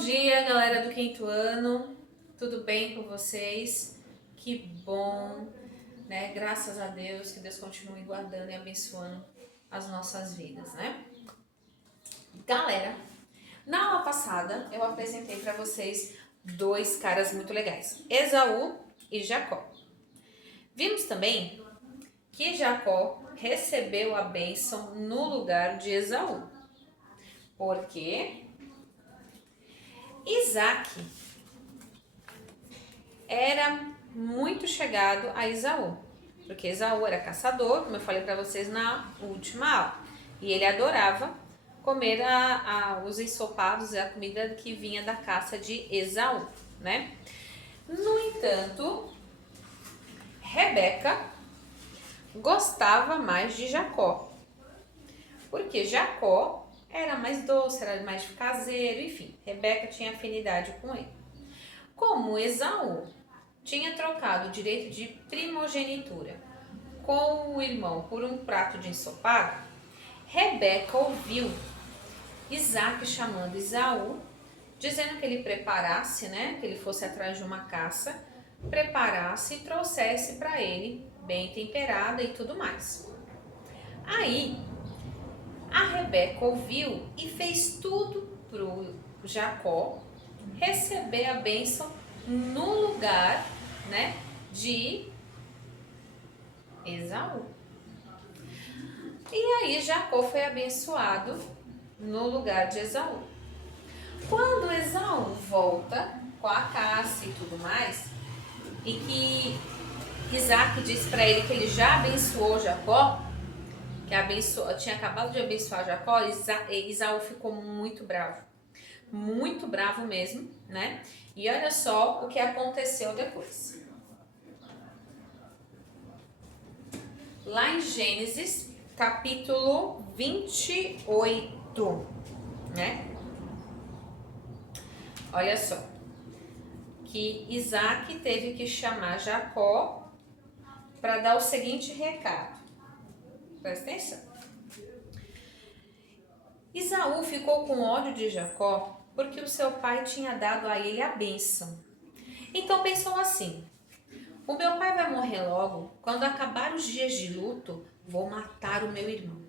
dia, galera do quinto ano, tudo bem com vocês? Que bom, né? Graças a Deus, que Deus continue guardando e abençoando as nossas vidas, né? Galera, na aula passada eu apresentei para vocês dois caras muito legais, Esaú e Jacó. Vimos também que Jacó recebeu a bênção no lugar de Esaú, porque Isaac era muito chegado a Esaú, porque Esaú era caçador, como eu falei para vocês na última aula, e ele adorava comer os ensopados e a comida que vinha da caça de Esaú, né? No entanto, Rebeca gostava mais de Jacó, porque Jacó era mais doce, era mais caseiro, enfim, Rebeca tinha afinidade com ele. Como Esaú tinha trocado o direito de primogenitura com o irmão por um prato de ensopado, Rebeca ouviu Isaac chamando Esaú, dizendo que ele preparasse, né, que ele fosse atrás de uma caça, preparasse e trouxesse para ele, bem temperada e tudo mais. Aí, a Rebeca ouviu e fez tudo para o Jacó receber a bênção no lugar, né, de Esaú. E aí Jacó foi abençoado no lugar de Esaú. Quando Esaú volta com a caça e tudo mais, e que Isaac disse para ele que ele já abençoou Jacó, que tinha acabado de abençoar Jacó, Esaú ficou muito bravo mesmo, né? E olha só o que aconteceu depois. Lá em Gênesis, capítulo 28, né? Olha só, que Isaac teve que chamar Jacó para dar o seguinte recado. Presta atenção. Esaú ficou com ódio de Jacó porque o seu pai tinha dado a ele a bênção. Então pensou assim: o meu pai vai morrer logo, quando acabar os dias de luto, vou matar o meu irmão.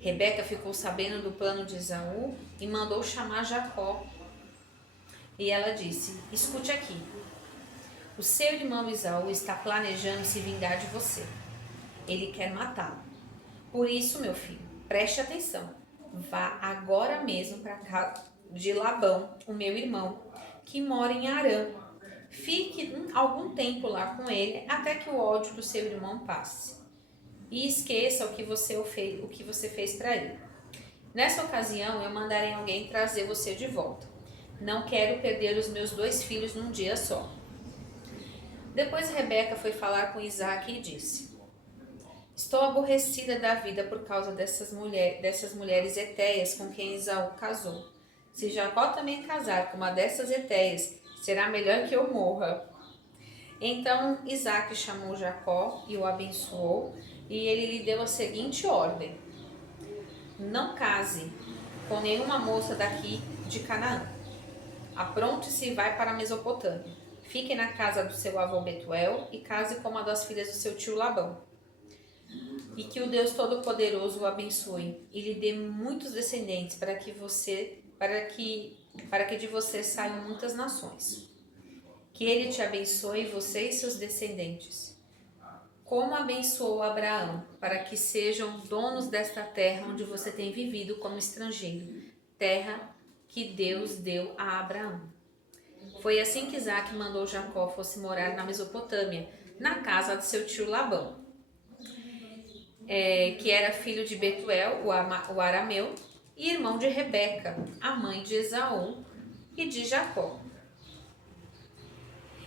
Rebeca ficou sabendo do plano de Esaú e mandou chamar Jacó. E ela disse: escute aqui, o seu irmão Esaú está planejando se vingar de você. Ele quer matá-lo. Por isso, meu filho, preste atenção. Vá agora mesmo para casa de Labão, o meu irmão, que mora em Harã. Fique algum tempo lá com ele até que o ódio do seu irmão passe. E esqueça o que você fez para ele. Nessa ocasião, eu mandarei alguém trazer você de volta. Não quero perder os meus 2 filhos num dia só. Depois Rebeca foi falar com Isaac e disse: estou aborrecida da vida por causa dessas mulheres hetéias com quem Esaú casou. Se Jacó também casar com uma dessas hetéias, será melhor que eu morra. Então Isaac chamou Jacó e o abençoou, e ele lhe deu a seguinte ordem: não case com nenhuma moça daqui de Canaã. Apronte-se e vai para a Mesopotâmia. Fique na casa do seu avô Betuel e case com uma das filhas do seu tio Labão. E que o Deus Todo-Poderoso o abençoe e lhe dê muitos descendentes para que de você saiam muitas nações. Que ele te abençoe, você e seus descendentes, como abençoou Abraão, para que sejam donos desta terra onde você tem vivido como estrangeiro, terra que Deus deu a Abraão. Foi assim que Isaac mandou Jacó fosse morar na Mesopotâmia, na casa de seu tio Labão, que era filho de Betuel, o arameu, e irmão de Rebeca, a mãe de Esaú e de Jacó.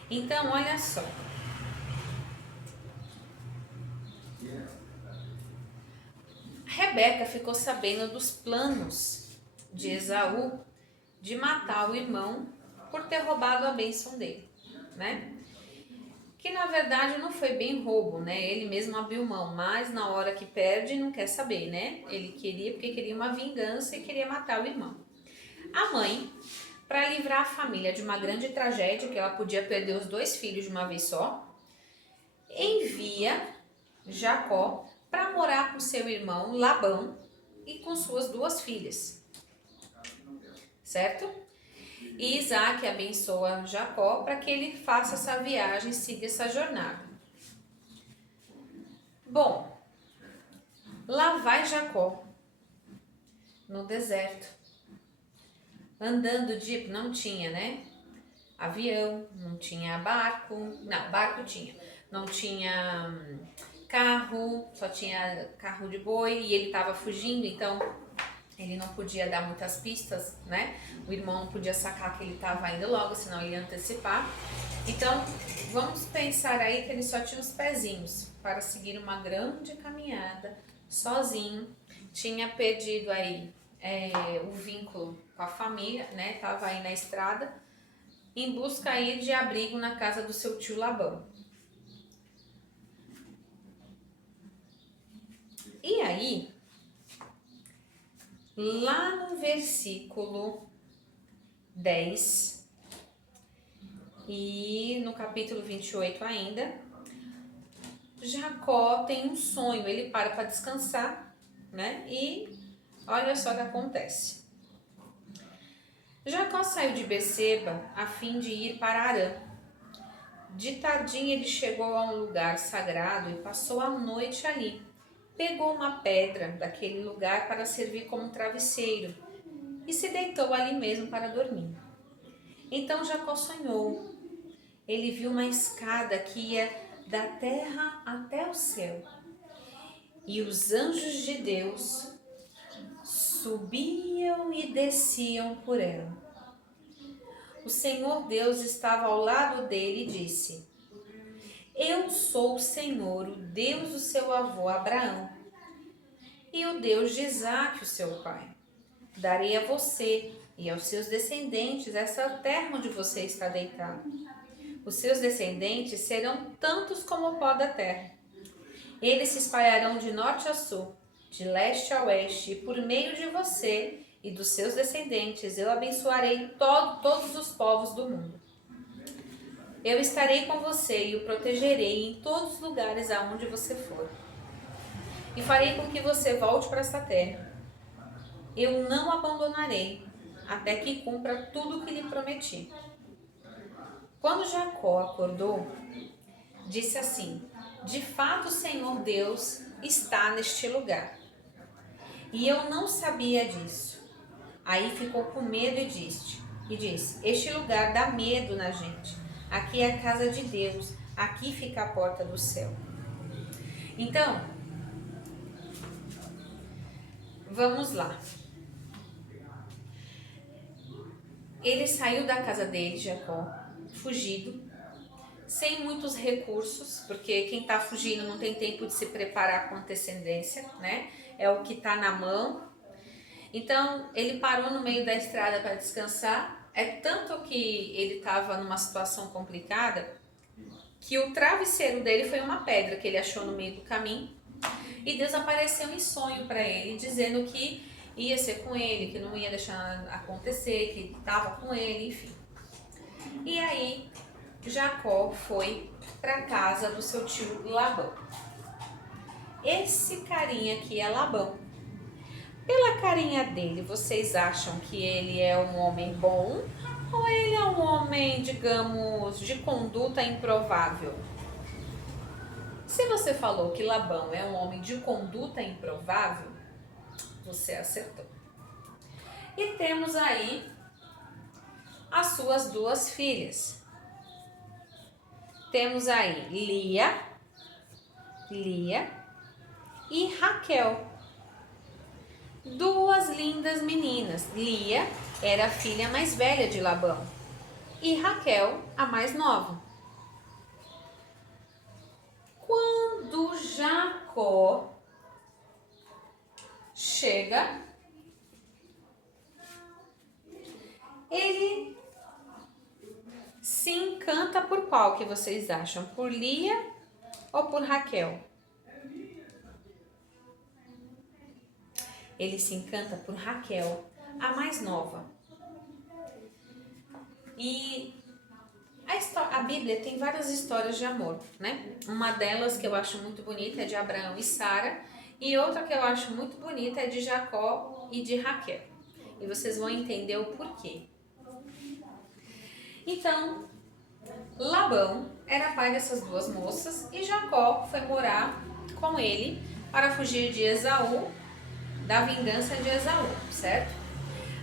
Então, olha só. Rebeca ficou sabendo dos planos de Esaú de matar o irmão por ter roubado a bênção dele, né? Que na verdade não foi bem roubo, né? Ele mesmo abriu mão, mas na hora que perde não quer saber, né? Ele queria porque queria uma vingança e queria matar o irmão. A mãe, para livrar a família de uma grande tragédia, que ela podia perder os 2 filhos de uma vez só, envia Jacó para morar com seu irmão Labão e com suas 2 filhas, certo? E Isaac abençoa Jacó para que ele faça essa viagem, siga essa jornada. Bom, lá vai Jacó no deserto, andando de, não tinha, né? Avião, não tinha barco, não, barco tinha, não tinha carro, só tinha carro de boi e ele estava fugindo, então ele não podia dar muitas pistas, né? O irmão não podia sacar que ele estava indo logo, senão ele ia antecipar. Então, vamos pensar aí que ele só tinha os pezinhos para seguir uma grande caminhada sozinho. Tinha perdido aí o vínculo com a família, né? Tava aí na estrada, em busca aí de abrigo na casa do seu tio Labão. E aí, lá no versículo 10 e no capítulo 28 ainda, Jacó tem um sonho, ele para descansar, né? E olha só o que acontece. Jacó saiu de Beceba a fim de ir para Harã. De tardinha ele chegou a um lugar sagrado e passou a noite ali. Pegou uma pedra daquele lugar para servir como travesseiro e se deitou ali mesmo para dormir. Então Jacó sonhou. Ele viu uma escada que ia da terra até o céu. E os anjos de Deus subiam e desciam por ela. O Senhor Deus estava ao lado dele e disse: Eu sou o Senhor, o Deus do seu avô Abraão, e o Deus de Isaque, o seu pai. Darei a você e aos seus descendentes essa terra onde você está deitado. Os seus descendentes serão tantos como o pó da terra. Eles se espalharão de norte a sul, de leste a oeste, e por meio de você e dos seus descendentes eu abençoarei todos os povos do mundo. Eu estarei com você e o protegerei em todos os lugares aonde você for. E farei com que você volte para esta terra. Eu não abandonarei até que cumpra tudo o que lhe prometi. Quando Jacó acordou, disse assim: De fato, o Senhor Deus está neste lugar. E eu não sabia disso. Aí ficou com medo e disse: Este lugar dá medo na gente. Aqui é a casa de Deus. Aqui fica a porta do céu. Então, vamos lá. Ele saiu da casa dele, Jacó, fugido, sem muitos recursos, porque quem está fugindo não tem tempo de se preparar com antecedência, né? É o que está na mão. Então, ele parou no meio da estrada para descansar. É tanto que ele estava numa situação complicada que o travesseiro dele foi uma pedra que ele achou no meio do caminho. E Deus apareceu em sonho para ele, dizendo que ia ser com ele, que não ia deixar acontecer, que estava com ele, enfim. E aí, Jacó foi para casa do seu tio Labão. Esse carinha aqui é Labão. Pela carinha dele, vocês acham que ele é um homem bom ou ele é um homem, digamos, de conduta improvável? Se você falou que Labão é um homem de conduta improvável, você acertou. E temos aí as suas 2 filhas. Temos aí Lia e Raquel. 2 lindas meninas. Lia era a filha mais velha de Labão e Raquel a mais nova. Quando Jacó chega, ele se encanta por qual que vocês acham? Por Lia ou por Raquel? Ele se encanta por Raquel, a mais nova. E a Bíblia tem várias histórias de amor, né? Uma delas que eu acho muito bonita é de Abraão e Sara, e outra que eu acho muito bonita é de Jacó e de Raquel. E vocês vão entender o porquê. Então, Labão era pai dessas duas moças e Jacó foi morar com ele para fugir de Esaú, da vingança de Esaú, certo?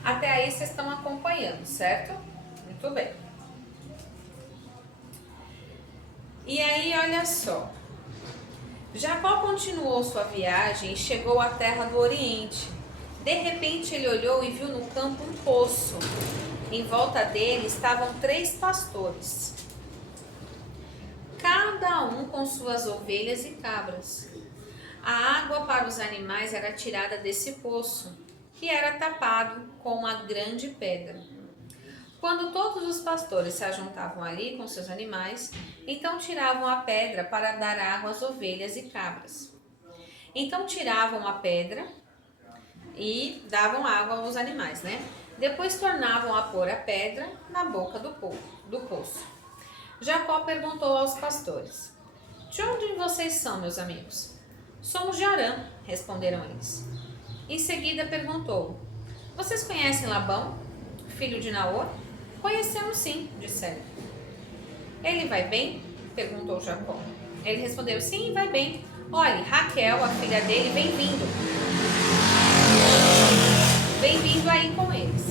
Até aí vocês estão acompanhando, certo? Muito bem. E aí, olha só. Jacó continuou sua viagem e chegou à terra do Oriente. De repente ele olhou e viu no campo um poço. Em volta dele estavam 3 pastores, cada um com suas ovelhas e cabras. A água para os animais era tirada desse poço, que era tapado com uma grande pedra. Quando todos os pastores se ajuntavam ali com seus animais, então tiravam a pedra para dar água às ovelhas e cabras. Então tiravam a pedra e davam água aos animais, né? Depois tornavam a pôr a pedra na boca do poço. Jacó perguntou aos pastores: "De onde vocês são, meus amigos?" "Somos de Harã", responderam eles. Em seguida perguntou: "Vocês conhecem Labão, filho de Naor?" "Conhecemos sim", disseram. "Ele vai bem?" perguntou Jacó. Ele respondeu: "Sim, vai bem. Olhe, Raquel, a filha dele, vem vindo. Vem vindo aí com eles."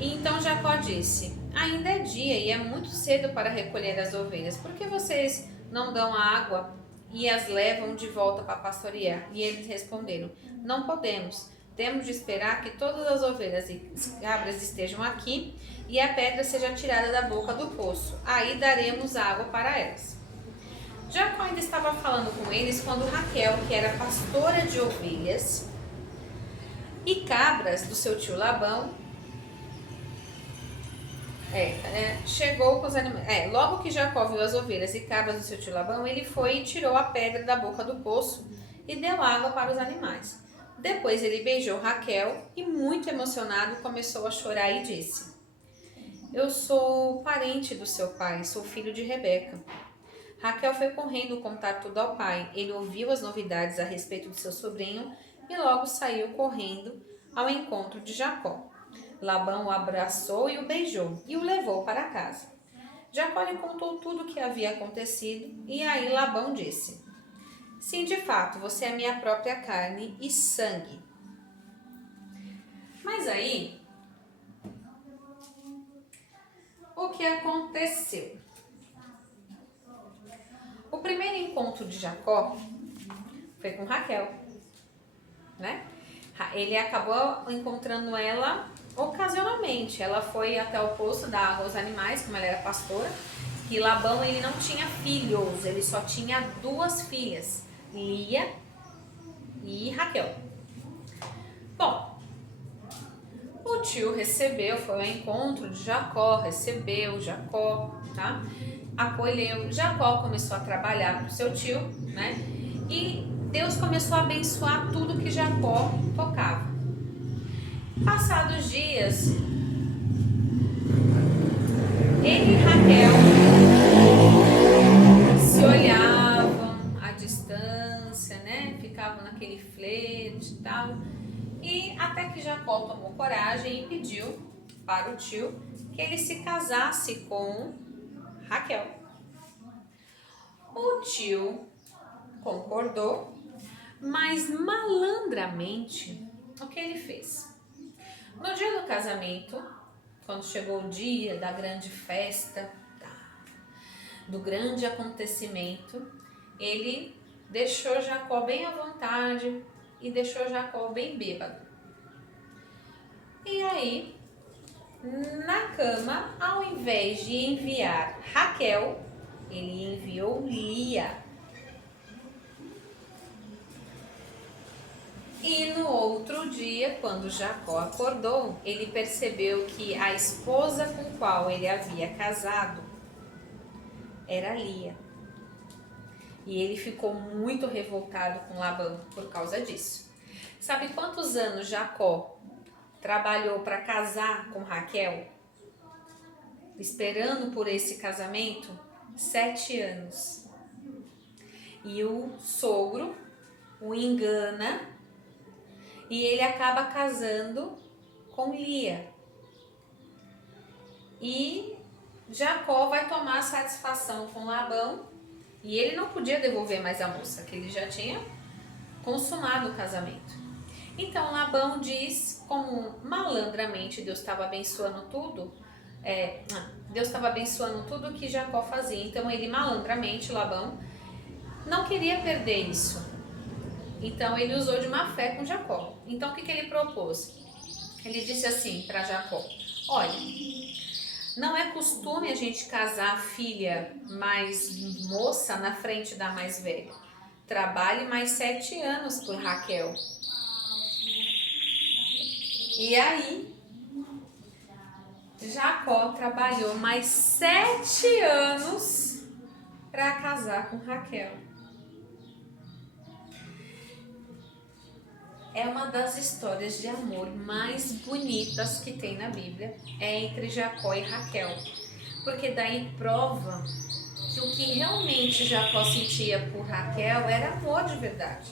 E então Jacó disse: "Ainda é dia e é muito cedo para recolher as ovelhas. Por que vocês não dão água e as levam de volta para pastorear?" E eles responderam: "Não podemos. Temos de esperar que todas as ovelhas e cabras estejam aqui e a pedra seja tirada da boca do poço. Aí daremos água para elas." Jacó ainda estava falando com eles quando Raquel, que era pastora de ovelhas e cabras do seu tio Labão, chegou com os animais. Logo que Jacó viu as ovelhas e cabras do seu tio Labão, ele foi e tirou a pedra da boca do poço e deu água para os animais. Depois ele beijou Raquel e, muito emocionado, começou a chorar e disse: "Eu sou parente do seu pai, sou filho de Rebeca." Raquel foi correndo contar tudo ao pai. Ele ouviu as novidades a respeito de seu sobrinho e logo saiu correndo ao encontro de Jacó. Labão o abraçou e o beijou e o levou para casa. Jacó lhe contou tudo o que havia acontecido e aí Labão disse: "Sim, de fato, você é minha própria carne e sangue." Mas aí, o que aconteceu? O primeiro encontro de Jacó foi com Raquel, né? Ele acabou encontrando ela ocasionalmente. Ela foi até o poço dar água aos animais, como ela era pastora. E Labão, ele não tinha filhos, ele só tinha 2 filhas, Lia e Raquel. Bom, o tio recebeu, foi ao encontro de Jacó, recebeu Jacó, tá? Acolheu. Jacó começou a trabalhar com seu tio, né? E Deus começou a abençoar tudo que Jacó tocava. Passados dias, ele e Raquel se olhavam à distância, né? Ficavam naquele flerte e tal. E até que Jacó tomou coragem e pediu para o tio que ele se casasse com Raquel. O tio concordou, mas malandramente, o que ele fez? No dia do casamento, quando chegou o dia da grande festa, do grande acontecimento, ele deixou Jacó bem à vontade e deixou Jacó bem bêbado. E aí, na cama, ao invés de enviar Raquel, ele enviou Lia. E no outro dia, quando Jacó acordou, ele percebeu que a esposa com qual ele havia casado era Lia. E ele ficou muito revoltado com Labão por causa disso. Sabe quantos anos Jacó trabalhou para casar com Raquel, esperando por esse casamento 7 anos. E o sogro o engana e ele acaba casando com Lia. E Jacó vai tomar satisfação com Labão e ele não podia devolver mais a moça, que ele já tinha consumado o casamento. Então Labão diz, como malandramente Deus estava abençoando tudo, Deus estava abençoando tudo que Jacó fazia. Então ele malandramente, Labão, não queria perder isso. Então ele usou de má fé com Jacó. Então o que ele propôs? Ele disse assim para Jacó: olha, não é costume a gente casar a filha mais moça na frente da mais velha. Trabalhe mais 7 anos por Raquel. E aí, Jacó trabalhou mais 7 anos para casar com Raquel. É uma das histórias de amor mais bonitas que tem na Bíblia, é entre Jacó e Raquel. Porque daí prova que o que realmente Jacó sentia por Raquel era amor de verdade,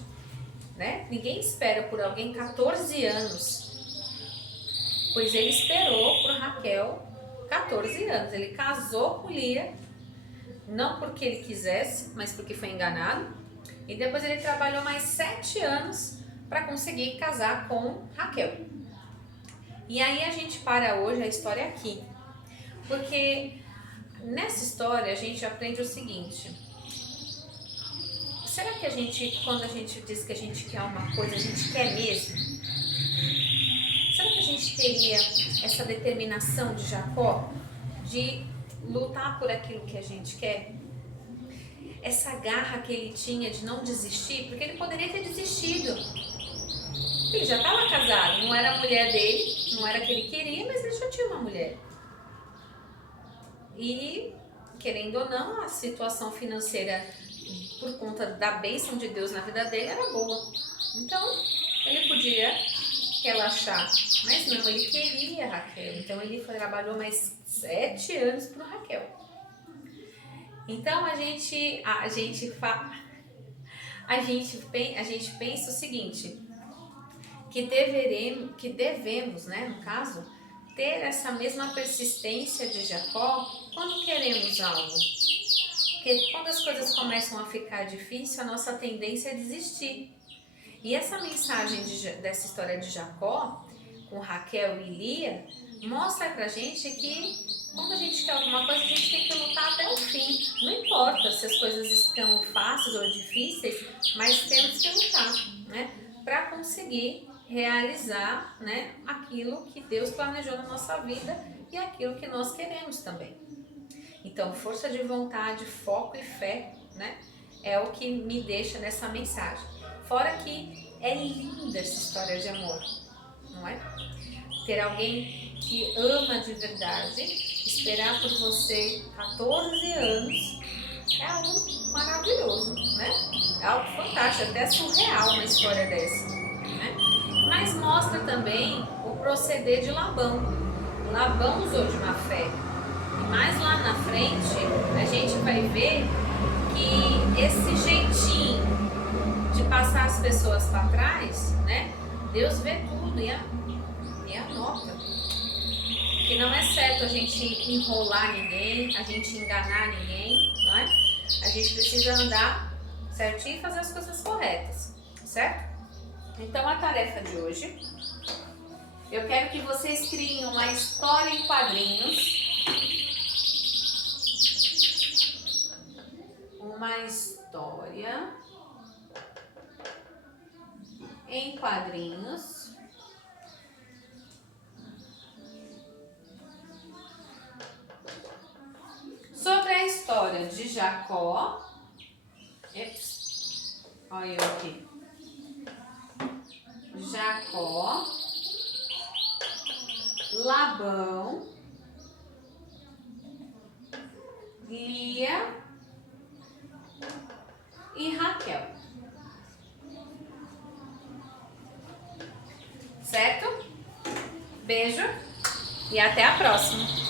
né? Ninguém espera por alguém 14 anos, pois ele esperou por Raquel 14 anos. Ele casou com Lia, não porque ele quisesse, mas porque foi enganado. E depois ele trabalhou mais 7 anos para conseguir casar com Raquel. E aí a gente para hoje a história aqui, porque nessa história a gente aprende o seguinte: será que a gente, quando a gente diz que a gente quer uma coisa, a gente quer mesmo? Será que a gente teria essa determinação de Jacó de lutar por aquilo que a gente quer? Essa garra que ele tinha de não desistir, porque ele poderia ter desistido. Ele já estava casado, não era a mulher dele, não era a que ele queria, mas ele já tinha uma mulher. E, querendo ou não, a situação financeira, por conta da bênção de Deus na vida dele, era boa. Então, ele podia relaxar, mas não, ele queria Raquel. Então, ele trabalhou mais 7 anos para Raquel. Então, a gente pensa o seguinte: que devemos, né, no caso, ter essa mesma persistência de Jacó quando queremos algo. Porque quando as coisas começam a ficar difíceis, a nossa tendência é desistir. E essa mensagem dessa história de Jacó, com Raquel e Lia, mostra pra gente que quando a gente quer alguma coisa, a gente tem que lutar até o fim. Não importa se as coisas estão fáceis ou difíceis, mas temos que lutar, né, para conseguir realizar, né, aquilo que Deus planejou na nossa vida e aquilo que nós queremos também. Então, força de vontade, foco e fé, né, é o que me deixa nessa mensagem. Fora que é linda essa história de amor, não é? Ter alguém que ama de verdade, esperar por você 14 anos, é algo maravilhoso, né? É algo fantástico, até surreal uma história dessa, né? Mas mostra também o proceder de Labão. Labão usou de má fé. E mais lá na frente, a gente vai ver que esse jeitinho de passar as pessoas para trás, né? Deus vê tudo e anota. Que não é certo a gente enrolar ninguém, a gente enganar ninguém, não é? A gente precisa andar certinho e fazer as coisas corretas, certo? Então a tarefa de hoje, eu quero que vocês criem uma história em quadrinhos. Uma história em quadrinhos sobre a história de Jacó. Olha eu aqui. Jacó, Labão, Lia e Raquel. Certo? Beijo e até a próxima!